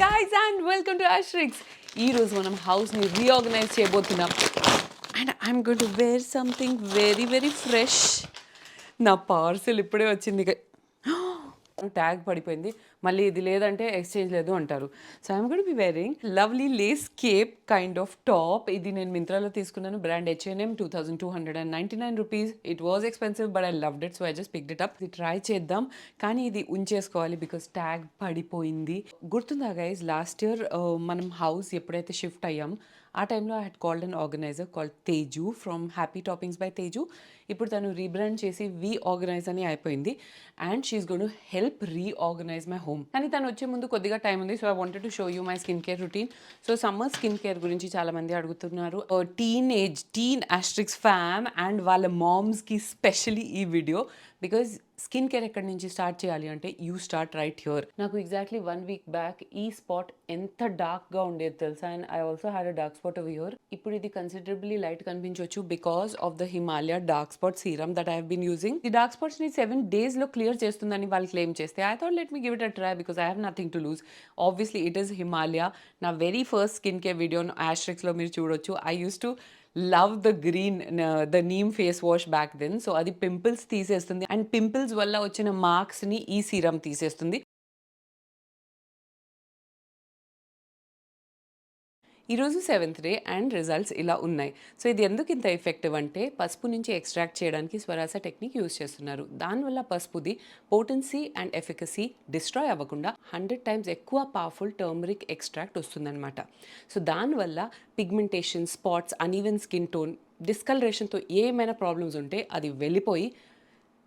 guys and welcome to Ashrix. ఈ రోజు మనం హౌస్ ని రీఆర్గనైజ్ చేయబోతున్నాం and I'm going to wear something very very fresh. నా పార్సెల్ ఇప్పుడే వచ్చింది. ట్యాగ్ పడిపోయింది, మళ్ళీ ఇది లేదంటే ఎక్స్చేంజ్ లేదు అంటారు. So I'm going to be wearing lovely lace cape kind of top. ఇది నేను మింత్రాలో తీసుకున్నాను, brand H&M, 2299 rupees. It was expensive but I loved it, so I just picked it up. ఇది ట్రై చేద్దాం, కానీ ఇది ఉంచేసుకోవాలి బికాస్ ట్యాగ్ పడిపోయింది. గుర్తుందా గైజ్, లాస్ట్ ఇయర్ మనం హౌస్ ఎప్పుడైతే షిఫ్ట్ అయ్యాం ఆ టైంలో I had called an organiser called Teju from Happy Toppings by Teju. ఇప్పుడు తను రీబ్రాండ్ చేసి వి ఆర్గనైజ్ అని అయిపోయింది and she's going to help reorganise my home. కానీ తను వచ్చే ముందు కొద్దిగా టైం ఉంది, so I wanted to show you my skin care routine. So summer skin care గురించి చాలా మంది అడుగుతున్నారు. టీన్ ఆస్ట్రిక్స్ ఫ్యామ్ అండ్ వాళ్ళ మామ్స్కి స్పెషలీ ఈ వీడియో, బికాజ్ స్కిన్ కేర్ ఎక్కడి నుంచి స్టార్ట్ చేయాలి అంటే యూ స్టార్ట్ రైట్ హియర్. నాకు ఎగ్జాక్ట్లీ 1 వీక్ బ్యాక్ ఈ స్పాట్ ఎంత డార్క్గా ఉండేది తెలుసా, and I also had a dark spot over here. ఇప్పుడు ఇది కన్సిడరబుల్లీ లైట్ కనిపించవచ్చు because of the Himalaya dark spot serum that I have been using. ఈ డార్క్ స్పాట్స్ ని 7 days లో క్లియర్ చేస్తుందని వాళ్ళు క్లెయిమ్ చేస్తే I thought let me give it a try because I have nothing to lose. Obviously it is Himalaya. నా very first skin care video ఆస్ట్రిక్స్లో మీరు చూడొచ్చు. I use to love the green the neem face wash back then. So అది pimples తీసేస్తుంది and pimples వల్ల వచ్చిన marks ని ఈ సీరమ్ తీసేస్తుంది. ఈరోజు 7th డే అండ్ రిజల్ట్స్ ఇలా ఉన్నాయి. సో ఇది ఎందుకు ఇంత ఎఫెక్టివ్ అంటే పసుపు నుంచి ఎక్స్ట్రాక్ట్ చేయడానికి స్వరాస టెక్నిక్ యూజ్ చేస్తున్నారు. దానివల్ల పసుపుది పోటెన్సీ అండ్ ఎఫికసీ డిస్ట్రాయ్ అవ్వకుండా 100 times ఎక్కువ పవర్ఫుల్ టర్మరిక్ ఎక్స్ట్రాక్ట్ వస్తుందన్నమాట. సో దానివల్ల pigmentation, spots, uneven skin tone, డిస్కలరేషన్తో ఏమైనా ప్రాబ్లమ్స్ ఉంటే అది వెళ్ళిపోయి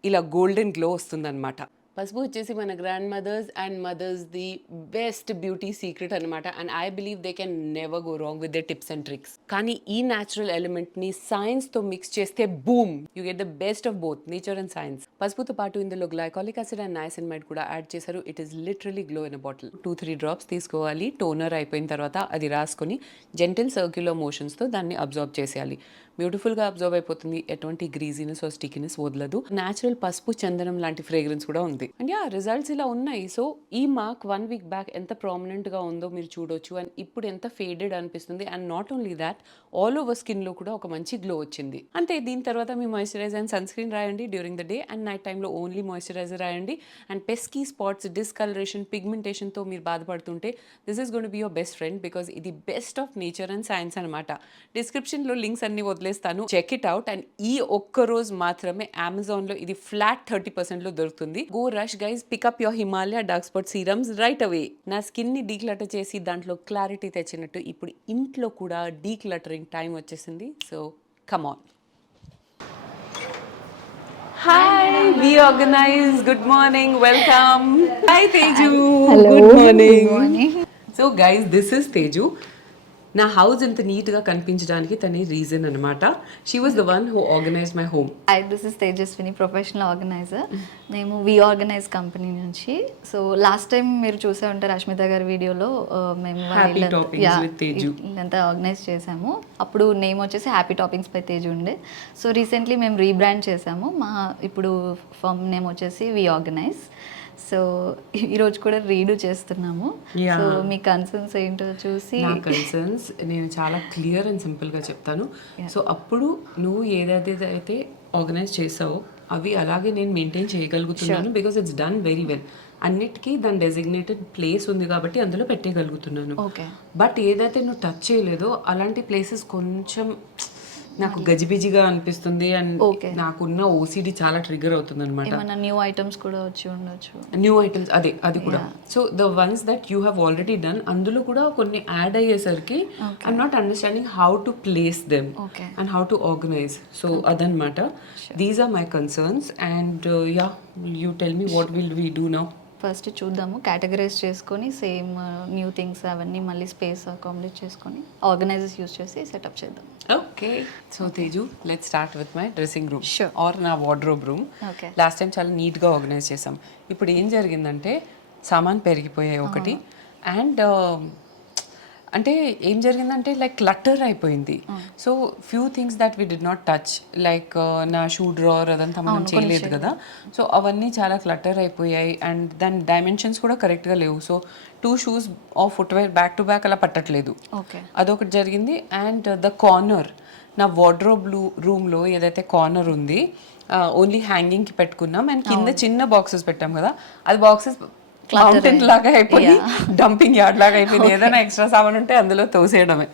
ఇలా గోల్డెన్ గ్లో వస్తుందన్నమాట. పసుపు వచ్చేసి మన grandmothers and mothers the best beauty secret అనమాట. And I believe they can never go wrong with the tips and tricks. కానీ ఈ న్యాచురల్ ఎలిమెంట్ని సైన్స్తో మిక్స్ చేస్తే boom, you get the best of both nature and science. పసుపుతో పాటు ఇందులో glycolic acid and niacinamide కూడా యాడ్ చేశారు. It is literally glow in a bottle. 2-3 drops తీసుకోవాలి. టోనర్ అయిపోయిన తర్వాత అది రాసుకొని జెంటిల్ సర్క్యులర్ మోషన్స్తో దాన్ని అబ్జర్వ్ చేసేయాలి. బ్యూటిఫుల్గా అబ్జర్వ్ అయిపోతుంది. ఎటువంటి గ్రీజీనెస్ ఆర్ స్టికినెస్ వదలదు. న్యాచురల్ పసుపు చందనం లాంటి ఫ్రేగ్రెన్స్ కూడా ఉంది. అండ్ యా, రిజల్ట్స్ ఇలా ఉన్నాయి. సో ఈ మార్క్ 1 వీక్ బ్యాక్ ఎంత ప్రామినెంట్గా ఉందో మీరు చూడొచ్చు. అండ్ ఇప్పుడు ఎంత ఫేడెడ్ అనిపిస్తుంది. And not only that, all over స్కిన్లో కూడా ఒక మంచి గ్లో వచ్చింది. అంతే. దీని తర్వాత మీ మాయిశ్చరైజర్ అండ్ సన్ స్క్రీన్ రాయండి during the day, and night టైంలో ఓన్లీ మాయిశ్చరైజర్ రాయండి. అండ్ పెస్కీ స్పాట్స్, డిస్కలరేషన్, పిగ్మెంటేషన్తో మీరు బాధపడుతుంటే this is gonna be your best friend because ఇది best of nature and science అనమాట. డిస్క్రిప్షన్లో లింక్స్ అన్ని వదిలేస్తాను, చెక్ ఇట్ అవుట్. అండ్ ఈ ఒక్క రోజు మాత్రమే అమెజాన్లో ఇది ఫ్లాట్ 30% దొరుకుతుంది. Go rush guys, pickup your Himalaya dark spot serums right away. నా స్కిన్ని డీక్లటర్ చేసి దాంట్లో క్లారిటీ తెచ్చినట్టు ఇప్పుడు ఇంట్లో కూడా డీక్లటరింగ్ టైం వచ్చేసింది. So come on. Hi, We Organise. Good morning, welcome. Hi Teju. Good morning. So guys, this is Teju. నా హౌస్ ఎంత నీట్గా కనిపించడానికి తనే రీజన్ అనమాట. She was the one who organise my home. Hi, this is Tejaswini, professional organiser. మేము We Organise company నుంచి. So last time మీరు చూసే ఉంటారు అశ్మిత గారి వీడియోలో మేము ఇదంతా ఆర్గనైజ్ చేసాము. అప్పుడు నేమ్ వచ్చేసి హ్యాపీ టాపింగ్స్ బై తేజు ఉండే. సో రీసెంట్లీ మేము రీబ్రాండ్ చేసాము. మా ఇప్పుడు ఫర్మ్ నేమ్ వచ్చేసి వి ఆర్గనైజ్. సో ఈరోజు కూడా రీడు చేస్తున్నాము. సో మీ కన్సర్న్స్ ఏంటో చూసి. నా కన్సర్న్స్ నేను చాలా క్లియర్ అండ్ సింపుల్గా చెప్తాను. సో అప్పుడు నువ్వు ఏదైతే ఆర్గనైజ్ చేసావో అవి అలాగే నేను మెయింటైన్ చేయగలుగుతున్నాను because it's done very well. అన్నిటికీ దాని డెసిగ్నేటెడ్ ప్లేస్ ఉంది కాబట్టి అందులో పెట్టగలుగుతున్నాను. బట్ ఏదైతే నువ్వు టచ్ చేయలేదో అలాంటి ప్లేసెస్ కొంచెం నాకు గజిబిజిగా అనిపిస్తుంది. అండ్ నాకున్న ఓసిడి చాలా ట్రిగర్ అవుతుంది అనమాట. న్యూ ఐటమ్స్ కూడా వచ్చి ఉండొచ్చు. న్యూ ఐటమ్స్ అది కూడా. So the ones that you have already done, అందులో కూడా కొన్ని యాడ్ అయ్యేసరికి I'm not understanding how to place them and how to organise. So అదనమాట. These are my concerns. And yeah, you tell me what will we do now. First చూద్దాము, categorise చేసుకొని same new things అవన్నీ మళ్ళీ space accommodate చేసుకొని organisers use చేసి setup చేద్దాం. Okay. So Teju, let's start with my dressing room are నా wardrobe room. Last time చాలా నీట్గా ఆర్గనైజ్ చేసాం. ఇప్పుడు ఏం జరిగిందంటే సామాన్ పెరిగిపోయాయి ఒకటి. అండ్ అంటే ఏం జరిగిందంటే లైక్ క్లటర్ అయిపోయింది. So few things that we did not touch, like నా షూ డ్రావర్ అదంతా మనం చేయలేదు కదా. సో అవన్నీ చాలా క్లటర్ అయిపోయాయి అండ్ దాని డైమెన్షన్స్ కూడా కరెక్ట్గా లేవు. So 2 shoes of footwear back to back అలా పట్టట్లేదు. అదొకటి జరిగింది. అండ్ ద కార్నర్, నా వార్డ్రోబ్ రూమ్లో ఏదైతే కార్నర్ ఉంది ఓన్లీ హ్యాంగింగ్కి పెట్టుకున్నాం అండ్ కింద చిన్న బాక్సెస్ పెట్టాం కదా, అది బాక్సెస్ మౌంటైన్ లాగా అయిపోయి డంపింగ్ యార్డ్ లాగా అయిపోయింది. ఏదైనా ఎక్స్ట్రా సామాన్ ఉంటే అందులో తోసేయడమే.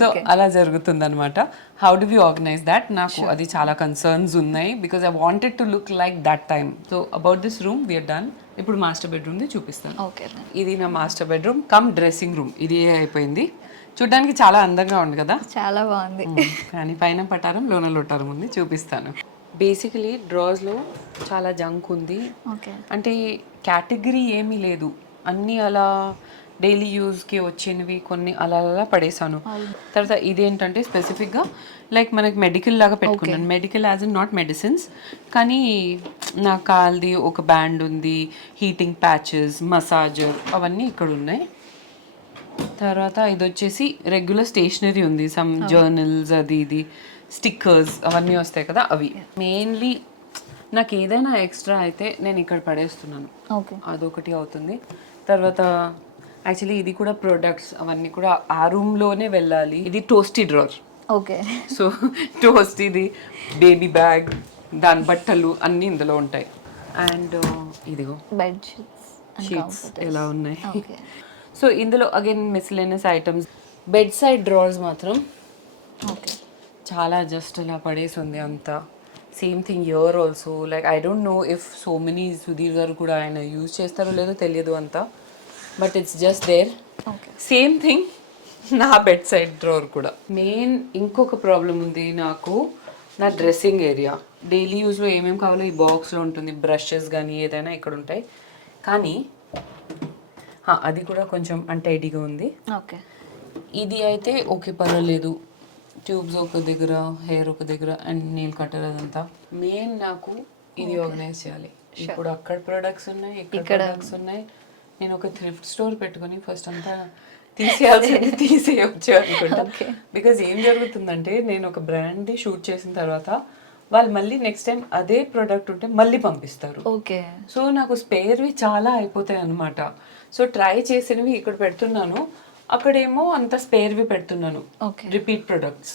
సో అలా జరుగుతుంది అనమాట. How do we organise that? నాకు అది చాలా కన్సర్న్స్ ఉన్నాయి because I wanted to look like that time. So about this room we're done. ఇప్పుడు మాస్టర్ బెడ్రూమ్ ది చూపిస్తాను. ఇది నా master bedroom come dressing room. ఇది అయిపోయింది. చూడ్డానికి చాలా అందంగా ఉంది కదా, చాలా బాగుంది. కానీ పైన పటారం లోన లొట్టారం ఉంది, చూపిస్తాను. బేసికలీ డ్రాస్లో చాలా జంక్ ఉంది. అంటే కేటగిరీ ఏమీ లేదు, అన్నీ అలా డైలీ యూజ్కి వచ్చినవి కొన్ని అలా అలా పడేసాను. తర్వాత ఇదేంటంటే స్పెసిఫిక్గా లైక్ మనకి మెడికల్ లాగా పెట్టుకున్నాను. Medical as in not medicines, కానీ నా కాల్ది ఒక బ్యాండ్ ఉంది, హీటింగ్ ప్యాచెస్, మసాజర్ అవన్నీ ఇక్కడ ఉన్నాయి. తర్వాత ఇది వచ్చేసి రెగ్యులర్ స్టేషనరీ ఉంది, సమ్ జర్నల్స్ అది ఇది స్టిక్కర్స్ అవన్నీ వస్తాయి కదా అవి. మెయిన్లీ నాకు ఏదైనా ఎక్స్ట్రా అయితే నేను ఇక్కడ పడేస్తున్నాను, అదొకటి అవుతుంది. తర్వాత యాక్చువల్లీ ఇది కూడా ప్రొడక్ట్స్ అవన్నీ కూడా ఆ రూమ్లోనే వెళ్ళాలి. ఇది టోస్టీ డ్రార్. సో టోస్ట్, ఇది బేబీ బ్యాగ్, దాని బట్టలు అన్నీ ఇందులో ఉంటాయి. అండ్ ఇదిగో బెడ్ షీట్స్ ఎలా ఉన్నాయి. సో ఇందులో again miscellaneous items. Bed side drawers మాత్రం చాలా జస్ట్ అలా పడేసి ఉంది అంతా. Same thing here also. Like I don't know if so many Sudheer గారు కూడా ఆయన యూజ్ చేస్తారో లేదో తెలియదు అంతా, but it's just there. Same thing నా బెడ్ సైడ్ డ్రావర్ కూడా. మెయిన్ ఇంకొక ప్రాబ్లం ఉంది నాకు, నా డ్రెస్సింగ్ ఏరియా. డైలీ యూజ్లో ఏమేమి కావాలో ఈ బాక్స్లో ఉంటుంది. బ్రషెస్ కానీ ఏదైనా ఇక్కడ ఉంటాయి, కానీ అది కూడా కొంచెం అన్టైడీగా ఉంది. ఇది అయితే ఓకే పర్వాలేదు, ట్యూబ్స్ ఒక దగ్గర, హెయిర్ ఒక దగ్గర అండ్ నెయిల్ కటర్ అదంతా. మెయిన్ నాకు ఇది ఆర్గనైజ్ చేయాలి. ఇప్పుడు అక్కడ ప్రొడక్ట్స్ ఉన్నాయి, ఇక్కడ ప్రొడక్ట్స్ ఉన్నాయి. నేను ఒక థ్రిఫ్ట్ స్టోర్ పెట్టుకొని ఫస్ట్ అంతా తీసేయాల్సింది తీసేయచ్చు అనుకుంటా. బికాజ్ ఏం జరుగుతుందంటే నేను ఒక బ్రాండ్ది షూట్ చేసిన తర్వాత వాళ్ళు మళ్ళీ నెక్స్ట్ టైం అదే ప్రోడక్ట్ ఉంటే మళ్ళీ పంపిస్తారు. సో నాకు స్పేర్వి చాలా అయిపోతాయి అనమాట. సో ట్రై చేసినవి ఇక్కడ పెడుతున్నాను, అక్కడేమో అంత స్పేర్వి పెడుతున్నాను, రిపీట్ ప్రొడక్ట్స్.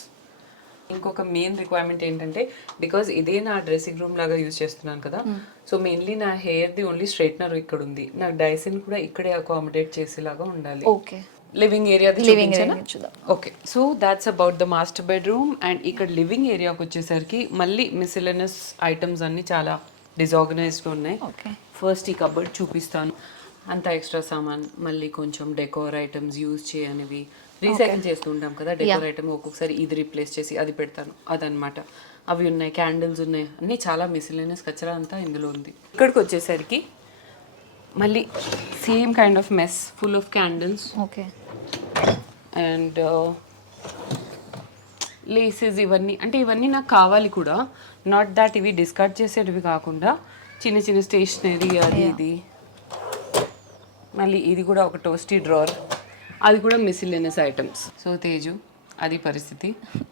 ఇంకొక మెయిన్ రిక్వైర్మెంట్ ఏంటంటే, బికాజ్ ఇదే నా డ్రెస్సింగ్ రూమ్ లాగా యూజ్ చేస్తున్నాను కదా, సో మెయిన్లీ నా హెయిర్ది ఓన్లీ స్ట్రైట్నర్ ఇక్కడ ఉంది. నాకు డైసన్ కూడా ఇక్కడే అకామిడేట్ చేసేలాగా ఉండాలి. Living area okay. So that's about the master bedroom. And ఇక్కడ లివింగ్ ఏరియాకి వచ్చేసరికి మళ్ళీ మిస్సెలెనస్ ఐటమ్స్ అన్ని చాలా డిజార్గనైజ్డ్ ఉన్నాయి. ఫస్ట్ ఈ కబర్డ్ చూపిస్తాను. అంత ఎక్స్ట్రా సామాన్, మళ్ళీ కొంచెం డెకోర్ ఐటమ్స్ యూజ్ చేయనివి రీసైకిల్ చేస్తూ ఉంటాం కదా. డెకోర్ ఐటమ్ ఒక్కొక్కసారి ఇది రీప్లేస్ చేసి అది పెడతాను, అదనమాట. అవి ఉన్నాయి, క్యాండిల్స్ ఉన్నాయి, అన్నీ చాలా మిస్సెలెనస్ కచరా అంతా ఇందులో ఉంది. ఇక్కడికి వచ్చేసరికి మళ్ళీ same kind of mess, full of candles and laces. ఇవన్నీ అంటే ఇవన్నీ నాకు కావాలి కూడా, నాట్ దాట్ ఇవి డిస్కార్డ్ చేసేటివి కాకుండా చిన్న చిన్న స్టేషనరీ అది ఇది. మళ్ళీ ఇది కూడా ఒక టోస్టీ డ్రావర్, అది కూడా మిస్సిలేనియస్ ఐటమ్స్. సో తేజు అది పరిస్థితి,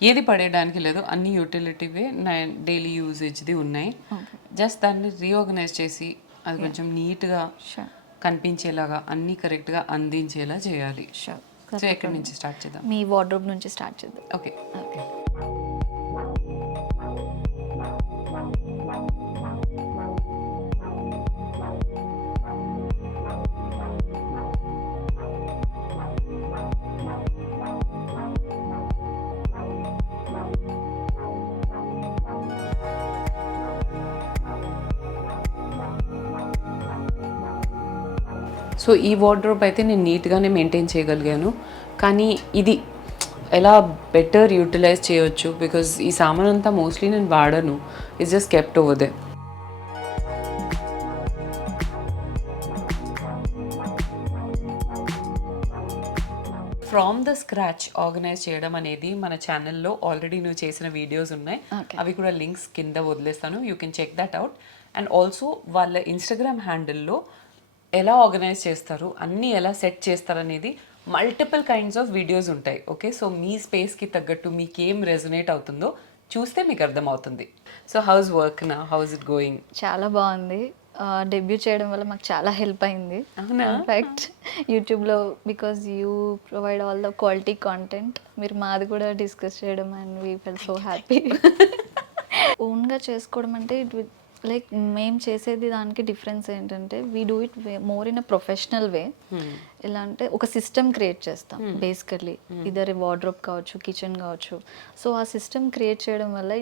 ఏది పడేయడానికి లేదు, అన్ని యూటిలిటీవే డైలీ యూసేజ్ది ఉన్నాయి. జస్ట్ దాన్ని రీఆర్గనైజ్ చేసి అది కొంచెం నీట్గా కనిపించేలాగా అన్నీ కరెక్ట్గా అందించేలా చేయాలి. సో ఎక్కడి నుంచి స్టార్ట్ చేద్దాం? మీ వార్డ్రోబ్ నుంచి స్టార్ట్ చేద్దాం. ఓకే. సో ఈ వార్డ్రోబ్ అయితే నేను నీట్గానే మెయింటైన్ చేయగలిగాను, కానీ ఇది ఎలా బెటర్ యూటిలైజ్ చేయొచ్చు, బికాజ్ ఈ సామాన్ అంతా మోస్ట్లీ నేను వాడను, it's just kept over they. From the scratch organise చేయడం అనేది మన ఛానల్లో ఆల్రెడీ నువ్వు చేసిన వీడియోస్ ఉన్నాయి, అవి కూడా లింక్స్ కింద వదిలేస్తాను, you can check that out. And also వాళ్ళ ఇన్స్టాగ్రామ్ హ్యాండిల్లో ఎలా ఆర్గనైజ్ చేస్తారు, అన్నీ ఎలా సెట్ చేస్తారు అనేది మల్టిపుల్ కైండ్స్ ఆఫ్ వీడియోస్ ఉంటాయి. ఓకే, సో మీ స్పేస్కి తగ్గట్టు మీకు ఏం రెజొనేట్ అవుతుందో చూస్తే మీకు అర్థమవుతుంది. సో హౌస్ వర్క్ నా, హౌస్ ఇట్ గోయింగ్? చాలా బాగుంది. డెబ్యూ చేయడం వల్ల మాకు చాలా హెల్ప్ అయింది. అవునా? ఇన్ఫ్యాక్ట్ యూట్యూబ్లో because you provide all the quality content, మీరు మాది కూడా డిస్కస్ చేయడం and we felt so happy. ఓన్గా చేసుకోవడం అంటే లైక్ మేము చేసేది దానికి డిఫరెన్స్ ఏంటంటే we do it more in a professional way. ఎలా అంటే ఒక సిస్టమ్ క్రియేట్ చేస్తాం బేసికల్లీ, ఇదర్ వార్డ్రోబ్ కావచ్చు, కిచెన్ కావచ్చు. సో ఆ సిస్టమ్ క్రియేట్ చేయడం వల్ల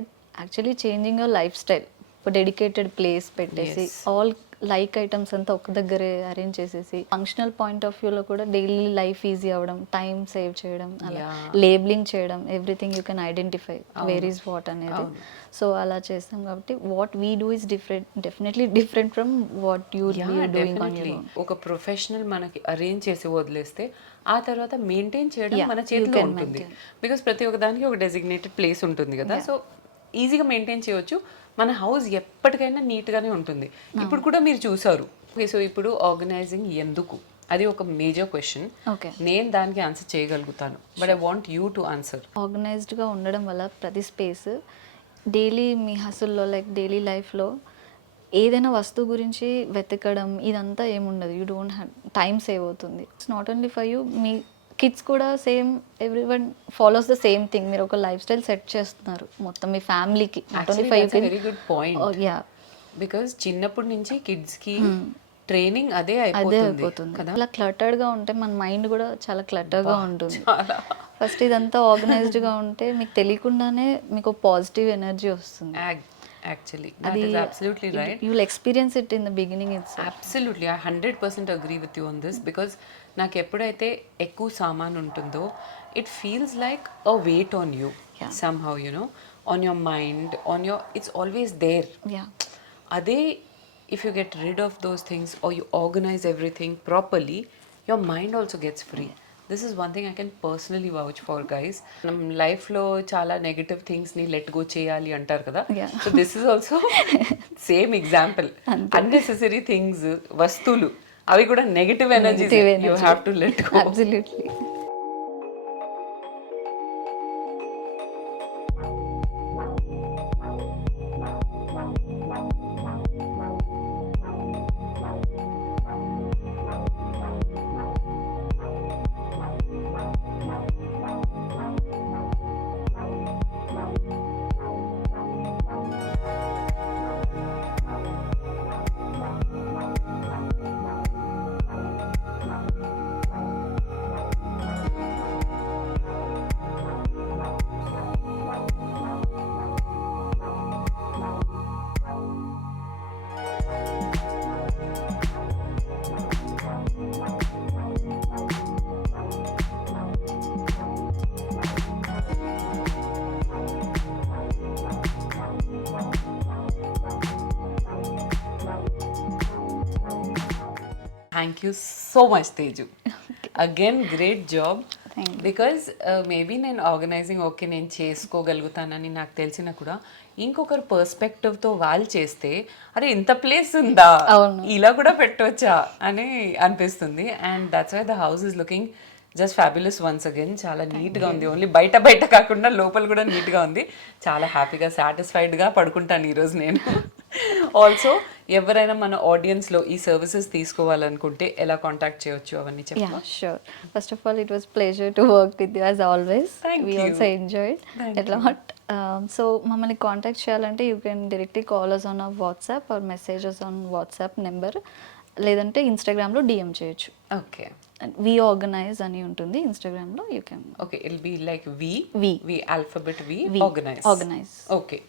actually changing your life style. ఒక డెడికేటెడ్ ప్లేస్ పెట్టేసి ఆల్ లైక్ ఐటమ్స్ అంతా ఒక దగ్గరే అరేంజ్ చేసేసి ఫంక్షనల్ పాయింట్ ఆఫ్ వ్యూలో కూడా డైలీ లైఫ్ ఈజీ అవ్వడం, టైం సేవ్ చేయడం, అలా లేబులింగ్ చేయడం, everything you can identify where is what అనేది. సో అలా చేస్తాం కాబట్టి what we do is different, definitely different from what you doing on your own. ఒక ప్రొఫెషనల్ మనకి అరేంజ్ చేసి వదిలేస్తే ఆ తర్వాత మెయింటైన్ చేయడం మన చేతిలో ఉంటుంది. బికాస్ ప్రతి ఒక్క దానికి ఒక డెసిగ్నేటెడ్ ప్లేస్ ఉంటుంది కదా, సో ఈజీగా మెయింటైన్ చేయవచ్చు. మన హౌస్ ఎప్పటికైనా నీట్గానే ఉంటుంది. ఇప్పుడు కూడా మీరు చూసారు. ఓకే, సో ఇప్పుడు ఆర్గనైజింగ్ ఎందుకు, అది ఒక మేజర్ క్వశ్చన్. ఓకే, నేను దానికి ఆన్సర్ చేయగలుగుతాను, but I want you to answer. ఆర్గనైజ్డ్గా ఉండడం వల్ల ప్రతి స్పేస్ డైలీ మీ హసుల్లో లైక్ డైలీ లైఫ్లో ఏదైనా వస్తువు గురించి వెతకడం ఇదంతా ఏముండదు. You don't have time save అవుతుంది. It's not only for you, మీ కిడ్స్ కూడా same, everyone follows the same thing. మీరు ఒక లైఫ్ స్టైల్ సెట్ చేస్తున్నారు మొత్తం మీ ఫ్యామిలీకి, not only for you. Very good point. Yeah, because చిన్నప్పటి నుంచి కిడ్స్కి ట్రైనింగ్ అదే అదే అయిపోతుంది అయిపోతుంది. కదా. అలా క్లటర్డ్గా ఉంటే మన మైండ్ కూడా చాలా క్లటర్గా ఉంటుంది. ఫస్ట్ ఇదంతా ఆర్గనైజ్డ్గా ఉంటే మీకు తెలియకుండానే మీకు పాజిటివ్ ఎనర్జీ వస్తుంది. Actually, that is absolutely right. You will experience it in the beginning itself. Absolutely, I 100% agree with you on this, because నాకు ఎప్పుడైతే ఎక్కువ సామాన్ ఉంటుందో it feels like a weight on you. Somehow, you know, on your mind, on your, it's always there. Yeah. అదే if you get rid of those things or you organize everything properly, your mind also gets free. This is one thing I can personally vouch for, guys. మనం లైఫ్లో చాలా negative థింగ్స్ని let go చేయాలి అంటారు కదా, so this is also same example. Unnecessary things, వస్తువులు, అవి కూడా negative energy, you have to let go. Absolutely. Thank you so much, Teju. Again, great job. Thank you. Because maybe నేను organising okay నేను చేసుకోగలుగుతానని నాకు తెలిసినా కూడా ఇంకొకరు పర్స్పెక్టివ్తో వాళ్ళు చేస్తే అరే ఇంత ప్లేస్ ఉందా, ఇలా కూడా పెట్టవచ్చా అని అనిపిస్తుంది. And that's why the house is looking just fabulous once again. చాలా నీట్గా ఉంది, ఓన్లీ బయట బయట కాకుండా లోపల కూడా నీట్గా ఉంది. చాలా హ్యాపీగా సాటిస్ఫైడ్గా పడుకుంటాను ఈరోజు నేను. ఆల్సో ఎవరైనా మన ఆడియన్స్లో ఈ సర్వీసెస్ తీసుకోవాలనుకుంటే ఎలా కాంటాక్ట్ చేయొచ్చు అవన్నీ చెప్పండి. Yeah, sure. First of all, it was pleasure to work with you as always. Thank We you. also enjoyed Thank a lot. So, మమ్మల్ని కాంటాక్ట్ చేయాలంటే you can directly call us on our WhatsApp or message us on WhatsApp number, లేదంటే ఇన్స్టాగ్రామ్లో DM చేయొచ్చు. Okay, వి Organise అని ఉంటుంది ఇన్స్టాగ్రామ్లో. You can okay, I'll be like We. V alphabet We Organise. Organise. Okay,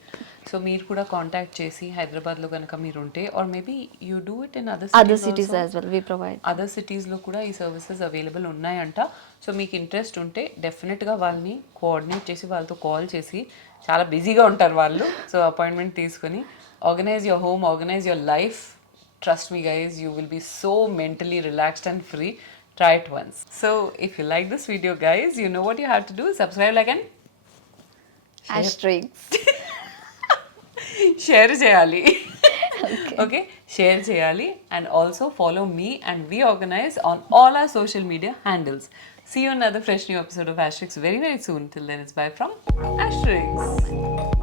so మీరు కూడా contact చేసి హైదరాబాద్లో కనుక మీరు ఉంటే, or maybe you do it in other cities as well we provide. Other సిటీస్లో కూడా ఈ సర్వీసెస్ అవైలబుల్ ఉన్నాయంట. సో మీకు ఇంట్రెస్ట్ ఉంటే డెఫినెట్గా వాళ్ళని కోఆర్డినేట్ చేసి వాళ్ళతో కాల్ చేసి, చాలా బిజీగా ఉంటారు వాళ్ళు, సో అపాయింట్మెంట్ తీసుకొని organise your home, organise your life. Trust me guys, you will be so mentally relaxed and free. Try it once. So if you like this video guys, you know what you have to do. Subscribe, like and Asterisks. share cheyali. Okay, share చేయాలి and also follow me and We Organize on all our social media handles. See you in another fresh new episode of Asterix very soon. Till then, it's bye from Asterix.